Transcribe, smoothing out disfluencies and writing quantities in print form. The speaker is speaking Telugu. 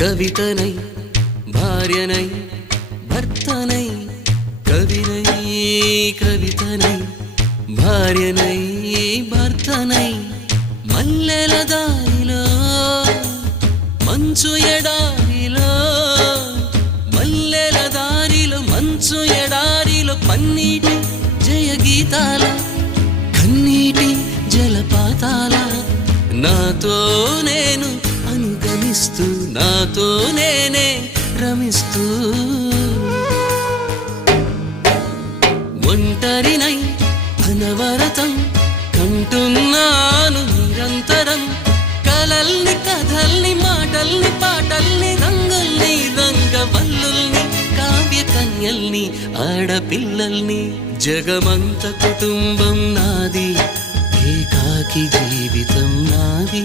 కవితనై భార్యనై భర్తనై కవినై కవితనై భార్యనై భర్తనై మల్లెల దారిలో మంచు ఎడారిలో మల్లెల దారిలో మంచు ఎడారిలో పన్నీటి జయగీతాల కన్నీటి జలపాతాల నాతో నేను అనుగమిస్తూ నాతో నేనే రమిస్తూ ఒంటరినై అనవరతం కంటున్నాను నిరంతరం కలల్ని కథల్ని మాటల్ని పాటల్ని రంగుల్ని రంగవల్లుల్ని కావ్య కన్యల్ని ఆడపిల్లల్ని జగమంత కుటుంబం నాది ఏకాకి జీవితం నాది